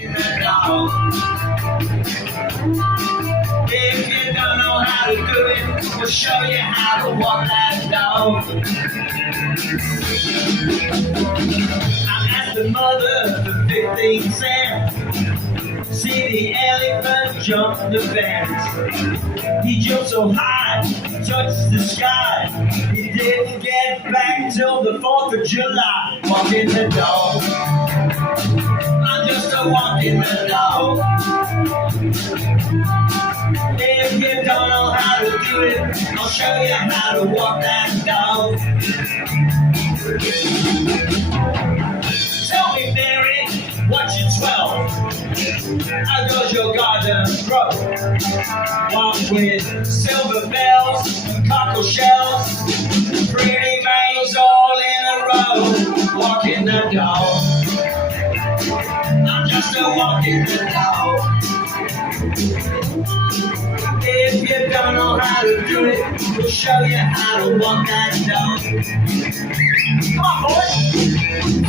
If you don't know how to do it, we'll show you how to walk that dog. I asked the mother for 15 cents. See the elephant jump the fence. He jumped so high, touched the sky. He didn't get back till the 4th of July. Walking the dog. I'm just a walking the dog. If you don't know how to do it, I'll show you how to walk that dog. Tell me, Mary, what's your 12? How goes your garden grow? Walk with silver bells and cockle shells, pretty maids all in a row. Walking the dog. I'm just a walking the dog. If you don't know how to do it, we'll show you how to walk that dog. Come on, boy.